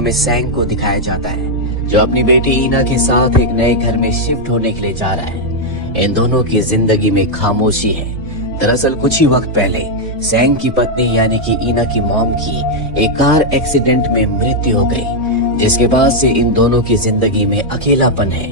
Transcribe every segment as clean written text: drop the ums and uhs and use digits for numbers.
हमें सैंग को दिखाया जाता है, जो अपनी बेटी ईना के साथ एक नए घर में शिफ्ट होने के लिए जा रहा है। इन दोनों की जिंदगी में खामोशी है। दरअसल कुछ ही वक्त पहले सैंग की पत्नी यानी कि ईना की मॉम की एक कार एक्सीडेंट में मृत्यु हो गई, जिसके बाद से इन दोनों की जिंदगी में अकेलापन है।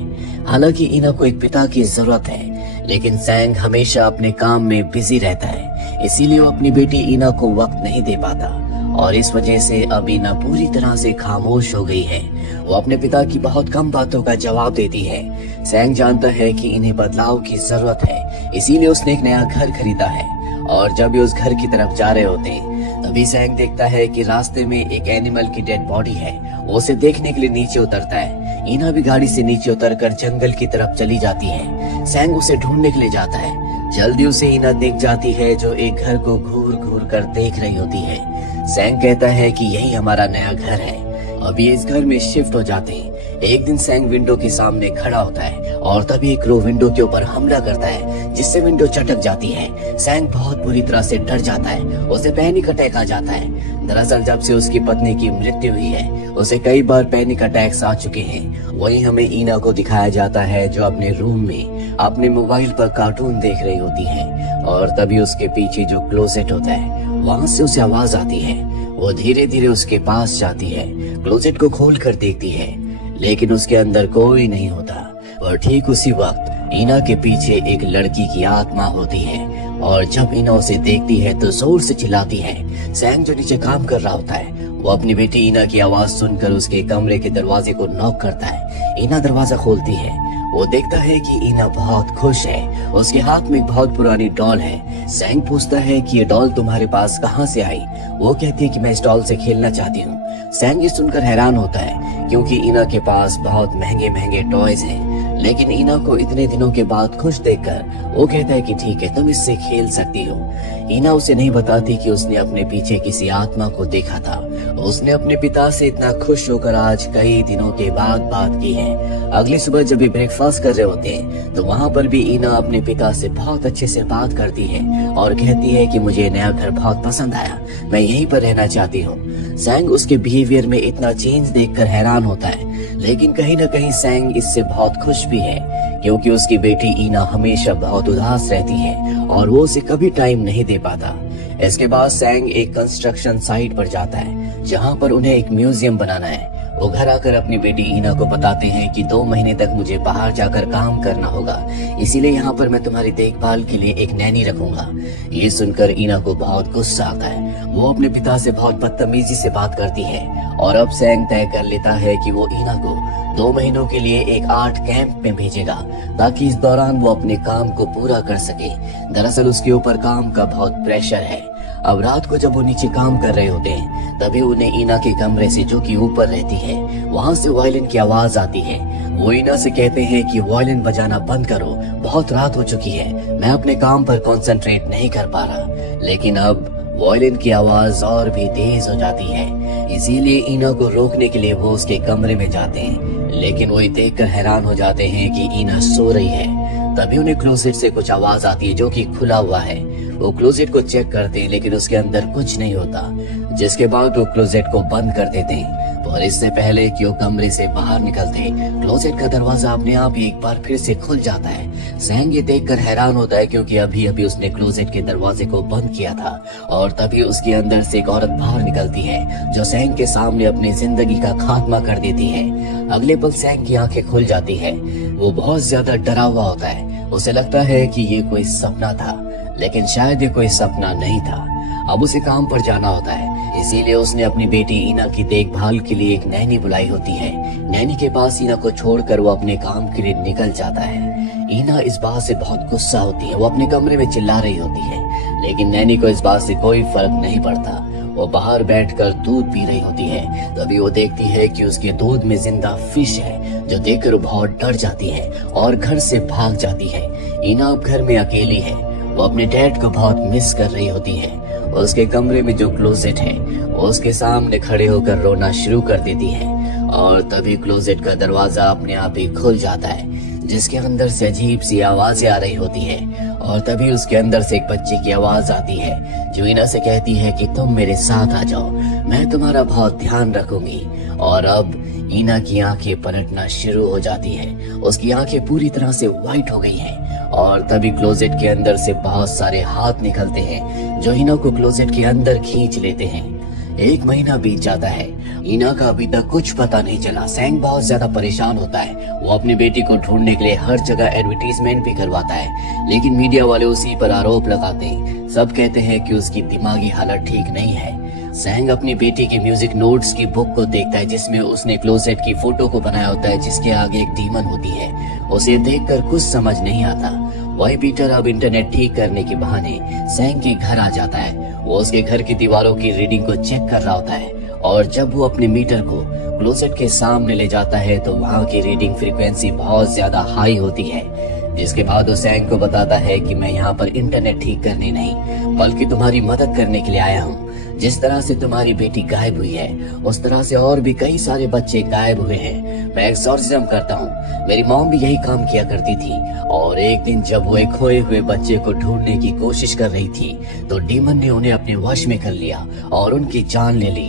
हालांकि ईना को एक पिता की जरूरत है, लेकिन सैंग हमेशा अपने काम में बिजी रहता है, इसीलिए वो अपनी बेटी ईना को वक्त नहीं दे पाता और इस वजह से अब ईना पूरी तरह से खामोश हो गई है। वो अपने पिता की बहुत कम बातों का जवाब देती है। सैंग जानता है कि इन्हें बदलाव की जरूरत है, इसीलिए उसने एक नया घर खरीदा है और जब ये उस घर की तरफ जा रहे होते हैं तभी सैंग देखता है कि रास्ते में एक एनिमल की डेड बॉडी है। वो उसे देखने के लिए नीचे उतरता है। ईना भी गाड़ी से नीचे उतरकर जंगल की तरफ चली जाती है। सैंग उसे ढूंढने के लिए जाता है। जल्दी उसे ईना दिख जाती है, जो एक घर को घूर घूर कर देख रही होती है। सैंग कहता है कि यही हमारा नया घर है। अब ये इस घर में शिफ्ट हो जाते हैं। एक दिन सैंग विंडो के सामने खड़ा होता है और तभी एक क्रो विंडो के ऊपर हमला करता है, जिससे विंडो चटक जाती है। सैंग बहुत बुरी तरह से डर जाता है। उसे पैनिक अटैक आ जाता है। दरअसल जब से उसकी पत्नी की मृत्यु हुई है, उसे कई बार पैनिक अटैक्स आ चुके हैं। वहीं हमें ईना को दिखाया जाता है, जो अपने रूम में अपने मोबाइल पर कार्टून देख रही होती है और तभी उसके पीछे जो क्लोजेट होता है वहाँ से उसे आवाज आती है। वो धीरे धीरे उसके पास जाती है, क्लोजेट को खोल कर देखती है, लेकिन उसके अंदर कोई नहीं होता। और ठीक उसी वक्त ईना के पीछे एक लड़की की आत्मा होती है और जब ईना उसे देखती है तो जोर से चिल्लाती है। सैंग जो नीचे काम कर रहा होता है, वो अपनी बेटी ईना की आवाज सुनकर उसके कमरे के दरवाजे को नॉक करता है। ईना दरवाजा खोलती है। वो देखता है कि ईना बहुत खुश है। उसके हाथ में एक बहुत पुरानी डॉल है। सैंग पूछता है कि ये डॉल तुम्हारे पास कहाँ से आई? वो कहती है कि मैं इस डॉल से खेलना चाहती हूँ। सैंग ये सुनकर हैरान होता है, क्योंकि ईना के पास बहुत महंगे महंगे टॉयज हैं। लेकिन ईना को इतने दिनों के बाद खुश देखकर वो कहता है कि ठीक है, तुम इससे खेल सकती हो। ईना उसे नहीं बताती कि उसने अपने पीछे किसी आत्मा को देखा था। उसने अपने पिता से इतना खुश होकर आज कई दिनों के बाद बात की है। अगली सुबह जब भी ब्रेकफास्ट कर रहे होते हैं तो वहाँ पर भी ईना अपने पिता से बहुत अच्छे से बात करती है और कहती है कि मुझे नया घर बहुत पसंद आया, मैं यहीं पर रहना चाहती हूँ। सैंग उसके बिहेवियर में इतना चेंज देखकर हैरान होता है, लेकिन कहीं न कहीं सैंग इससे बहुत खुश भी है, क्योंकि उसकी बेटी ईना हमेशा बहुत उदास रहती है और वो उसे कभी टाइम नहीं दे पाता। इसके बाद सैंग एक कंस्ट्रक्शन साइट पर जाता है, जहाँ पर उन्हें एक म्यूजियम बनाना है। वो घर आकर अपनी बेटी ईना को बताते हैं कि 2 महीने तक मुझे बाहर जाकर काम करना होगा, इसीलिए यहाँ पर मैं तुम्हारी देखभाल के लिए एक नैनी रखूंगा। ये सुनकर ईना को बहुत गुस्सा आता है। वो अपने पिता से बहुत बदतमीजी से बात करती है और अब सैंग तय कर लेता है कि वो ईना को 2 महीनों के लिए एक आर्ट कैंप में भेजेगा, ताकि इस दौरान वो अपने काम को पूरा कर सके। दरअसल उसके ऊपर काम का बहुत प्रेशर है। अब रात को जब वो नीचे काम कर रहे होते हैं तभी उन्हें ईना के कमरे से, जो कि ऊपर रहती है, वहाँ से वायलिन की आवाज आती है। वो ईना से कहते हैं कि वायलिन बजाना बंद करो, बहुत रात हो चुकी है, मैं अपने काम पर कंसंट्रेट नहीं कर पा रहा। लेकिन अब वायलिन की आवाज और भी तेज हो जाती है, इसीलिए ईना को रोकने के लिए वो उसके कमरे में जाते हैं, लेकिन वो देखकर हैरान हो जाते हैं कि ईना सो रही है। तभी उन्हें क्लोजेट से कुछ आवाज आती है, जो कि खुला हुआ है। वो क्लोजेट को चेक करते हैं, लेकिन उसके अंदर कुछ नहीं होता, जिसके बाद वो क्लोजेट को बंद कर देते हैं। और इससे पहले कि वो कमरे से बाहर निकलते, क्लोजेट का दरवाजा अपने आप ही एक बार फिर से खुल जाता है। सैंग ये देखकर हैरान होता है, क्योंकि अभी अभी उसने क्लोजेट के दरवाजे को बंद किया था और तभी उसके अंदर से एक औरत बाहर निकलती है, जो सैंग के सामने अपनी जिंदगी का खात्मा कर देती है। अगले पल सैंग की आंखें खुल जाती है। वो बहुत ज्यादा डरा हुआ होता है। उसे लगता है कि ये कोई सपना था, लेकिन शायद ये कोई सपना नहीं था। अब उसे काम पर जाना होता है, इसीलिए उसने अपनी बेटी ईना की देखभाल के लिए एक नैनी बुलाई होती है। नैनी के पास ईना को छोड़कर वो अपने काम के लिए निकल जाता है। ईना इस बात से बहुत गुस्सा होती है। वो अपने कमरे में चिल्ला रही होती है, लेकिन नैनी को इस बात से कोई फर्क नहीं पड़ता। वो बाहर बैठकर दूध पी रही होती है। तभी वो देखती है कि उसके दूध में जिंदा फिश है, जो देखकर वो बहुत डर जाती है और घर से भाग जाती है। ईना अब घर में अकेली है। वो अपने डैड को बहुत मिस कर रही होती है। उसके कमरे में जो क्लोजेट है, वो उसके सामने खड़े होकर रोना शुरू कर देती है और तभी क्लोजेट का दरवाजा अपने आप ही खुल जाता है, जिसके अंदर से अजीब सी आवाजें आ रही होती है। और तभी उसके अंदर से एक बच्चे की आवाज आती है, जो ईना से कहती है कि तुम मेरे साथ आ जाओ, मैं तुम्हारा बहुत ध्यान रखूंगी। और अब ईना की आंखें पलटना शुरू हो जाती है। उसकी आंखें पूरी तरह से वाइट हो गई हैं और तभी क्लोजेट के अंदर से बहुत सारे हाथ निकलते हैं जो ईना को क्लोजेट के अंदर खींच लेते हैं। 1 महीना बीत जाता है। ईना का अभी तक कुछ पता नहीं चला। सैंग बहुत ज्यादा परेशान होता है। वो अपनी बेटी को ढूंढने के लिए हर जगह एडवर्टीजमेंट भी करवाता है, लेकिन मीडिया वाले उसी पर आरोप लगाते हैं। सब कहते हैं कि उसकी दिमागी हालत ठीक नहीं है। सैंग अपनी बेटी के म्यूजिक नोट्स की बुक को देखता है जिसमें उसने क्लोजेट की फोटो को बनाया होता है जिसके आगे एक डीमन होती है। उसे देखकर कुछ समझ नहीं आता। वही पीटर अब इंटरनेट ठीक करने के बहाने सैंग के घर आ जाता है। वो उसके घर की दीवारों की रीडिंग को चेक कर रहा होता है और जब वो अपने मीटर को क्लोजेट के सामने ले जाता है तो वहाँ की रीडिंग फ्रीक्वेंसी बहुत ज्यादा हाई होती है। जिसके बाद वो सैंग को बताता है कि मैं यहाँ पर इंटरनेट ठीक करने नहीं बल्कि तुम्हारी मदद करने के लिए आया हूँ। जिस तरह से तुम्हारी बेटी गायब हुई है उस तरह से और भी कई सारे बच्चे गायब हुए हैं। मैं एक्सॉर्सिज्म करता हूँ। मेरी मॉम भी यही काम किया करती थी और एक दिन जब वो एक खोए हुए बच्चे को ढूंढने की कोशिश कर रही थी तो डीमन ने उन्हें अपने वश में कर लिया और उनकी जान ले ली।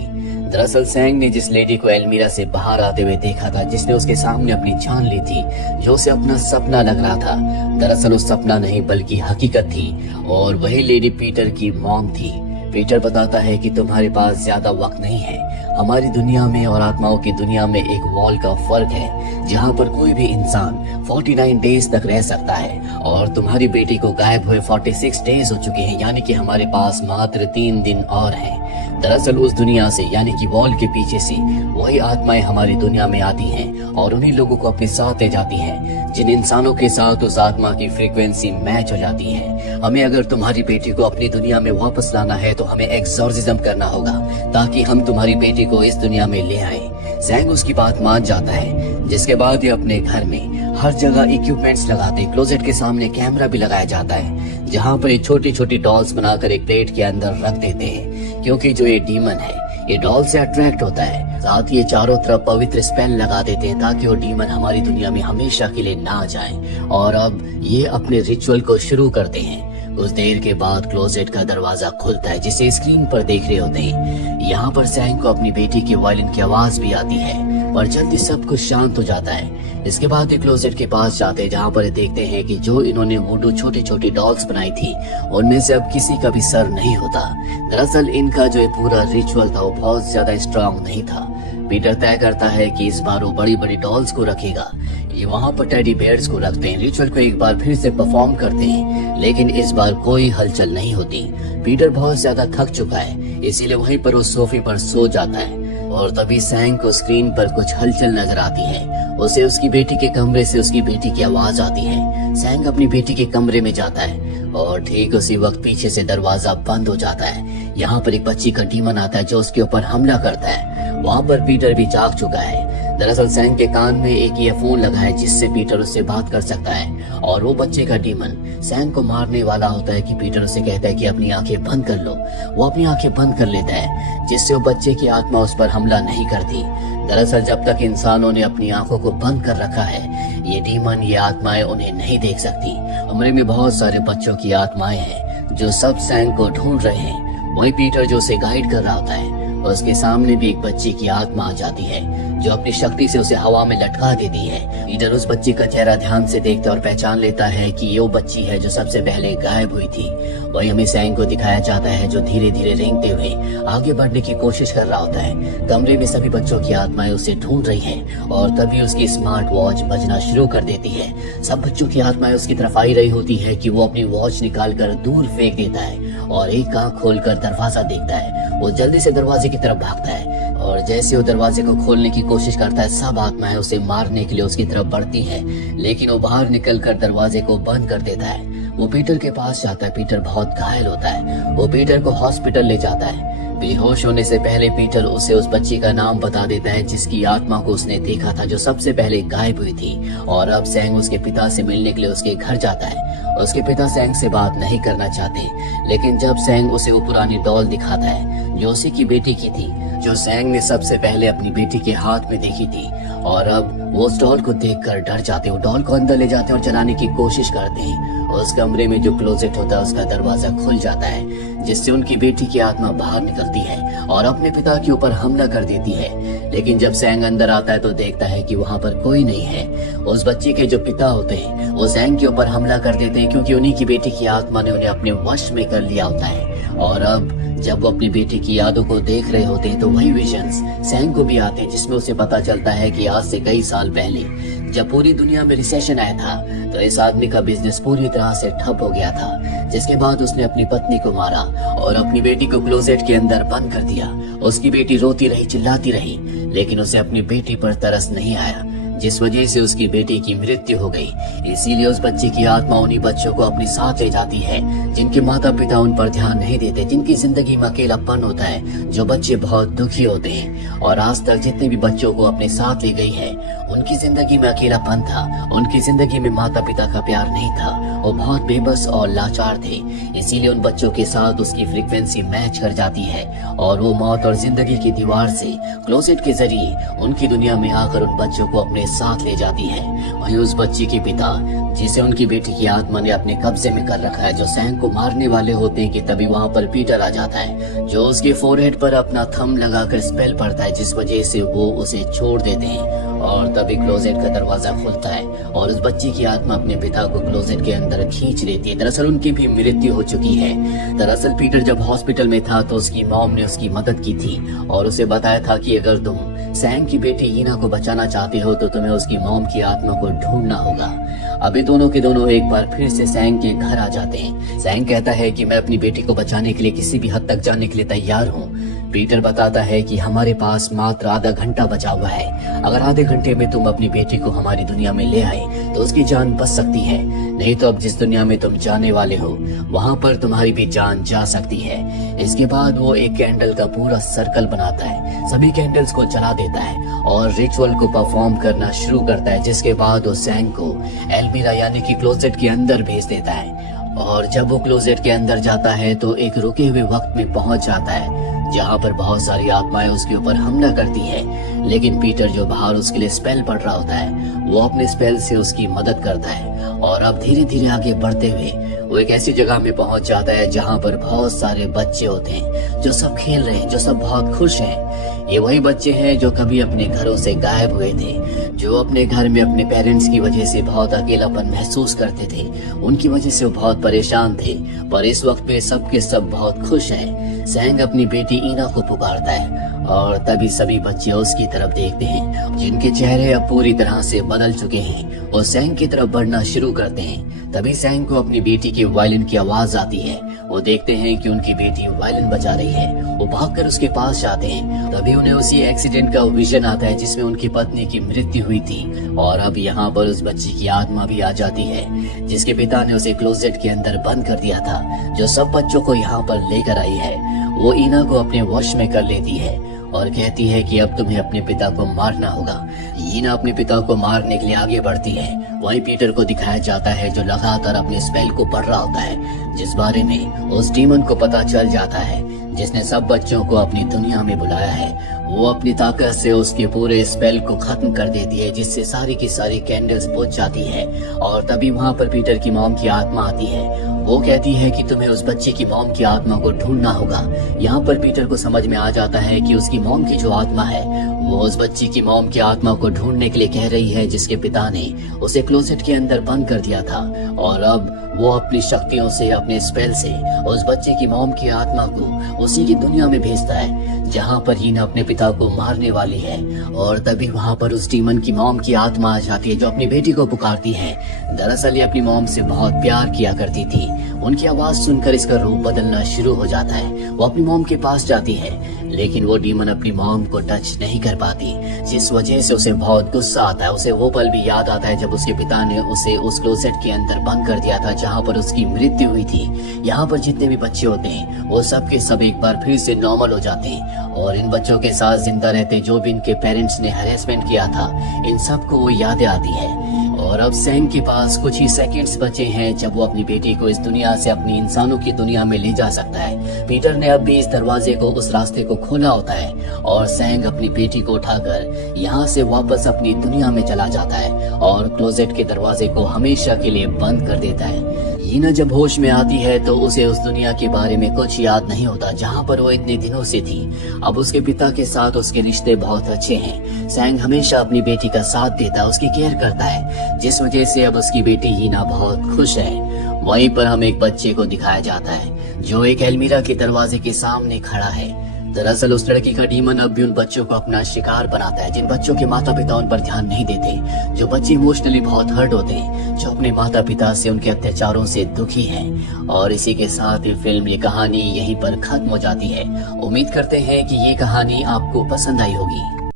दरअसल सैंग ने जिस लेडी को एल्मीरा से बाहर आते हुए देखा था जिसने उसके सामने अपनी जान ली थी, जो उसे अपना सपना लग रहा था, दरअसल उस सपना नहीं बल्कि हकीकत थी और वही लेडी पीटर की मॉम थी। पीटर बताता है कि तुम्हारे पास ज्यादा वक्त नहीं है। हमारी दुनिया में और आत्माओं की दुनिया में एक वॉल का फर्क है जहाँ पर कोई भी इंसान 49 डेज तक रह सकता है और तुम्हारी बेटी को गायब हुए 46 डेज हो चुके हैं, यानी कि हमारे पास मात्र 3 दिन और हैं। दरअसल उस दुनिया से यानी कि वॉल के पीछे से वही आत्माएं हमारी दुनिया में आती हैं और उन्हीं लोगों को अपने साथ ले जाती हैं जिन इंसानों के साथ उस आत्मा की फ्रीक्वेंसी मैच हो जाती है। हमें अगर तुम्हारी बेटी को अपनी दुनिया में वापस लाना है तो हमें एक्सॉर्सिज्म करना होगा ताकि हम तुम्हारी बेटी को इस दुनिया में ले आए। सैंग उसकी बात मान जाता है, जिसके बाद ये अपने घर में हर जगह इक्विपमेंट्स लगाते। क्लोजेट के सामने कैमरा भी लगाया जाता है जहाँ पर छोटी छोटी डॉल्स बनाकर एक प्लेट के अंदर रख देते हैं, क्योंकि जो ये डीमन है ये डॉल से अट्रैक्ट होता है। साथ ही ये चारों तरफ पवित्र स्पेल लगा देते हैं ताकि वो डीमन हमारी दुनिया में हमेशा के लिए ना जाए। और अब ये अपने रिचुअल को शुरू करते हैं। कुछ देर के बाद क्लोजेट का दरवाजा खुलता है जिसे स्क्रीन पर देख रहे होते हैं। यहाँ पर सैंग को अपनी बेटी के वायलिन की आवाज भी आती है पर जल्दी सब कुछ शांत हो जाता है। इसके बाद ये क्लोजेट के पास जाते हैं जहाँ पर देखते हैं कि जो इन्होंने वुडू छोटी छोटी डॉल्स बनाई थी उनमें से अब किसी का भी सर नहीं होता। दरअसल इनका जो पूरा रिचुअल था वो बहुत ज्यादा स्ट्रांग नहीं था। पीटर तय करता है कि इस बार वो बड़ी बड़ी डॉल्स को रखेगा। ये वहाँ पर टेडी बेयर्स को रखते हैं, रिचुअल को एक बार फिर से परफॉर्म करते हैं, लेकिन इस बार कोई हलचल नहीं होती। पीटर बहुत ज्यादा थक चुका है, इसीलिए वहीं पर वो सोफे पर सो जाता है और तभी सैंग को स्क्रीन पर कुछ हलचल नजर आती है। उसे उसकी बेटी के कमरे से उसकी बेटी की आवाज आती है। सैंग अपनी बेटी के कमरे में जाता है और ठीक उसी वक्त पीछे से दरवाजा बंद हो जाता है। यहाँ पर एक बच्ची का डीमन आता है जो उसके ऊपर हमला करता है। वहाँ पर पीटर भी जाग चुका है। दरअसल सैंग के कान में एक ईयरफोन लगा है जिससे पीटर उससे बात कर सकता है और वो बच्चे का डीमन सैंग को मारने वाला होता है कि पीटर उसे कहता है कि अपनी आंखें बंद कर लो। वो अपनी आंखें बंद कर लेता है जिससे वो बच्चे की आत्मा उस पर हमला नहीं करती। दरअसल जब तक इंसानों ने अपनी आंखों को बंद कर रखा है ये डीमन ये आत्माएं उन्हें नहीं देख सकती। कमरे में बहुत सारे बच्चों की आत्माएं हैं जो सब सैंग को ढूंढ रहे हैं। वही पीटर जो उसे गाइड कर रहा होता है और उसके सामने भी एक बच्ची की आत्मा आ जाती है जो अपनी शक्ति से उसे हवा में लटका देती है। पीटर उस बच्ची का चेहरा ध्यान से देखता और पहचान लेता है कि ये वो बच्ची है जो सबसे पहले गायब हुई थी। वही हमें सैंग को दिखाया जाता है जो धीरे धीरे रेंगते हुए आगे बढ़ने की कोशिश कर रहा होता है। कमरे में सभी बच्चों की आत्माएं उसे ढूंढ रही हैं और तभी उसकी स्मार्ट वॉच बजना शुरू कर देती है। सब बच्चों की आत्माएं उसकी तरफ आई रही होती है कि वो अपनी वॉच निकाल कर दूर फेंक देता है और एक आंख खोलकर दरवाजा देखता है। वो जल्दी से दरवाजे की तरफ भागता है और जैसे वो दरवाजे को खोलने की कोशिश करता है सब आत्माएं उसे मारने के लिए उसकी तरफ बढ़ती हैं, लेकिन वो बाहर निकलकर दरवाजे को बंद कर देता है। वो पीटर के पास जाता है। पीटर बहुत घायल होता है। वो पीटर को हॉस्पिटल ले जाता है। बेहोश होने से पहले पीटर उसे उस बच्ची का नाम बता देता है जिसकी आत्मा को उसने देखा था जो सबसे पहले गायब हुई थी। और अब सैंग उसके पिता से मिलने के लिए उसके घर जाता है। उसके पिता सैंग से बात नहीं करना चाहते, लेकिन जब सैंग उसे वो पुरानी डॉल दिखाता है जो उसी की बेटी की थी, जो सैंग ने सबसे पहले अपनी बेटी के हाथ में देखी थी, और अब वो उस डॉल को देखकर डर जाते हैं। वो डॉल को अंदर ले जाते हैं और चलाने की कोशिश करते हैं। उस कमरे में जो क्लोजेट होता है उसका दरवाजा खुल जाता है जिससे उनकी बेटी की आत्मा बाहर निकलती है और अपने पिता के ऊपर हमला कर देती है। लेकिन जब सैंग अंदर आता है तो देखता है कि वहाँ पर कोई नहीं है। उस बच्ची के जो पिता होते हैं वो सैंग के ऊपर हमला कर देते हैं, क्योंकि उन्हीं की बेटी की आत्मा ने उन्हें अपने वश में कर लिया होता है। और अब जब वो अपनी बेटी की यादों को देख रहे होते हैं तो वही विजन्स सैंग को भी आते हैं, जिसमें उसे पता चलता है कि आज से कई साल पहले जब पूरी दुनिया में रिसेशन आया था तो इस आदमी का बिजनेस पूरी तरह से ठप हो गया था, जिसके बाद उसने अपनी पत्नी को मारा और अपनी बेटी को क्लोजेट के अंदर बंद कर दिया। उसकी बेटी रोती रही, चिल्लाती रही, लेकिन उसे अपनी बेटी पर तरस नहीं आया, जिस वजह से उसकी बेटी की मृत्यु हो गई। इसीलिए उस बच्चे की आत्मा उन्हीं बच्चों को अपने साथ ले जाती है जिनके माता पिता उन पर ध्यान नहीं देते, जिनकी जिंदगी में अकेलापन होता है, जो बच्चे बहुत दुखी होते हैं। और आज तक जितने भी बच्चों को अपने साथ ले गई है उनकी जिंदगी में अकेलापन था, उनकी जिंदगी में माता पिता का प्यार नहीं था, वो बहुत बेबस और लाचार थे। इसीलिए उन बच्चों के साथ उसकी फ्रीक्वेंसी मैच कर जाती है और वो मौत और जिंदगी की दीवार से क्लोजेट के जरिए उनकी दुनिया में आकर उन बच्चों को अपने साथ ले जाती है। वहीं उस बच्ची के पिता, जिसे उनकी बेटी की आत्मा ने अपने कब्जे में कर रखा है, जो सैंग को मारने वाले होते हैं, कि तभी वहाँ पर पीटर आ जाता है, जो उसके फोरहेड पर अपना थंब लगाकर स्पेल पड़ता है, जिस वजह से वो उसे छोड़ देते हैं। और तभी क्लोजेट का दरवाजा खुलता है और उस बच्ची की आत्मा अपने पिता को क्लोजेट के अंदर खींच लेती है। दरअसल उनकी भी मृत्यु हो चुकी है। दरअसल पीटर जब हॉस्पिटल में था तो उसकी मॉम ने उसकी मदद की थी और उसे बताया था कि अगर तुम सैंग की बेटी हीना को बचाना चाहते हो तो तुम्हें उसकी मॉम की आत्मा को ढूंढना होगा। अभी दोनों के दोनों एक बार फिर से सैंग के घर आ जाते हैं। सैंग कहता है कि मैं अपनी बेटी को बचाने के लिए किसी भी हद तक जाने के लिए तैयार हूँ। पीटर बताता है कि हमारे पास मात्र आधा घंटा बचा हुआ है, अगर आधे घंटे में तुम अपनी बेटी को हमारी दुनिया में ले आए तो उसकी जान बच सकती है, नहीं तो अब जिस दुनिया में तुम जाने वाले हो वहाँ पर तुम्हारी भी जान जा सकती है। इसके बाद वो एक कैंडल का पूरा सर्कल बनाता है, सभी कैंडल्स को जला देता है और रिचुअल को परफॉर्म करना शुरू करता है, जिसके बाद वो सैंग को एल्मीरा यानी कि क्लोजेट के अंदर भेज देता है। और जब वो क्लोजेट के अंदर जाता है तो एक रुके हुए वक्त में पहुंच जाता है जहाँ पर बहुत सारी आत्माएं उसके ऊपर हमला करती है। लेकिन पीटर जो बाहर उसके लिए स्पेल पढ़ रहा होता है वो अपने स्पेल से उसकी मदद करता है और अब धीरे धीरे आगे बढ़ते हुए वो एक ऐसी जगह में पहुंच जाता है जहाँ पर बहुत सारे बच्चे होते हैं जो सब खेल रहे हैं, जो सब बहुत खुश हैं। ये वही बच्चे हैं जो कभी अपने घरों से गायब हुए थे, जो अपने घर में अपने पेरेंट्स की वजह से बहुत अकेलापन महसूस करते थे, उनकी वजह से वो बहुत परेशान थे, पर इस वक्त पे सब के सब बहुत खुश हैं। सैंग अपनी बेटी ईना को पुकारता है और तभी सभी बच्चे उसकी तरफ देखते हैं, जिनके चेहरे अब पूरी तरह से बदल चुके हैं और सैंग की तरफ बढ़ना शुरू करते हैं। तभी सैंग को अपनी बेटी के वायलिन की आवाज आती है। वो देखते हैं कि उनकी बेटी वायलिन बजा रही है। वो भागकर उसके पास जाते हैं। तभी उन्हें उसी एक्सीडेंट का विजन आता है जिसमें उनकी पत्नी की मृत्यु हुई थी और अब यहाँ पर उस बच्ची की आत्मा भी आ जाती है, जिसके पिता ने उसे क्लोजेट के अंदर बंद कर दिया था, जो सब बच्चों को यहाँ पर लेकर आई है। वो ईना को अपने वश में कर लेती है और कहती है कि अब तुम्हें अपने पिता को मारना होगा। ईना अपने पिता को मारने के लिए आगे बढ़ती है। वहीं पीटर को दिखाया जाता है जो लगातार अपने स्पेल को पढ़ रहा होता है, जिस बारे में उस डीमन को पता चल जाता है जिसने सब बच्चों को अपनी दुनिया में बुलाया है। वो अपनी ताकत से उसके पूरे स्पेल को खत्म कर देती है, जिससे सारी की सारी कैंडल्स बुझ जाती है। और तभी वहाँ पर पीटर की मॉम की आत्मा आती है। वो कहती है कि तुम्हें उस बच्चे की मॉम की आत्मा को ढूंढना होगा। यहाँ पर पीटर को समझ में आ जाता है कि उसकी मॉम की जो आत्मा है वो उस बच्ची की मॉम की आत्मा को ढूंढने के लिए कह रही है, जिसके पिता ने उसे क्लोजेट के अंदर बंद कर दिया था। और अब वो अपनी शक्तियों से, अपने स्पेल से उस बच्चे की मॉम की आत्मा को उसी की दुनिया में भेजता है जहाँ पर हीना अपने पिता को मारने वाली है। और तभी वहाँ पर उस डीमन की मॉम की आत्मा आ जाती है जो अपनी बेटी को पुकारती है। दरअसल ये अपनी मॉम से बहुत प्यार किया करती थी। उनकी आवाज सुनकर इसका रूप बदलना शुरू हो जाता है। वो अपनी मॉम के पास जाती है, लेकिन वो डीमन अपनी मॉम को टच नहीं कर पाती, जिस वजह से उसे बहुत गुस्सा आता है। उसे वो पल भी याद आता है जब उसके पिता ने उसे उस क्लोजेट के अंदर बंद कर दिया था जहाँ पर उसकी मृत्यु हुई थी। यहाँ पर जितने भी बच्चे होते हैं वो सब के सब एक बार फिर से नॉर्मल हो जाते हैं और इन बच्चों के साथ जिंदा रहते जो भी इनके पेरेंट्स ने हैरेसमेंट किया था, इन सबको वो यादें आती है। और अब सैंग के पास कुछ ही सेकंड्स बचे हैं जब वो अपनी बेटी को इस दुनिया से अपनी इंसानों की दुनिया में ले जा सकता है। पीटर ने अब भी इस दरवाजे को, उस रास्ते को खोला होता है और सैंग अपनी बेटी को उठाकर यहाँ से वापस अपनी दुनिया में चला जाता है और क्लोजेट के दरवाजे को हमेशा के लिए बंद कर देता है। हीना जब होश में आती है तो उसे उस दुनिया के बारे में कुछ याद नहीं होता जहाँ पर वो इतने दिनों से थी। अब उसके पिता के साथ उसके रिश्ते बहुत अच्छे हैं। सैंग हमेशा अपनी बेटी का साथ देता, उसकी केयर करता है, जिस वजह से अब उसकी बेटी हीना बहुत खुश है। वहीं पर हमें एक बच्चे को दिखाया जाता है जो एक अलमीरा के दरवाजे के सामने खड़ा है। दरअसल उस लड़की का डीमन अब भी उन बच्चों को अपना शिकार बनाता है जिन बच्चों के माता पिता उन पर ध्यान नहीं देते, जो बच्चे इमोशनली बहुत हर्ट होते हैं, जो अपने माता पिता से उनके अत्याचारों से दुखी हैं। और इसी के साथ ये फिल्म, ये कहानी यहीं पर खत्म हो जाती है। उम्मीद करते हैं कि ये कहानी आपको पसंद आई होगी।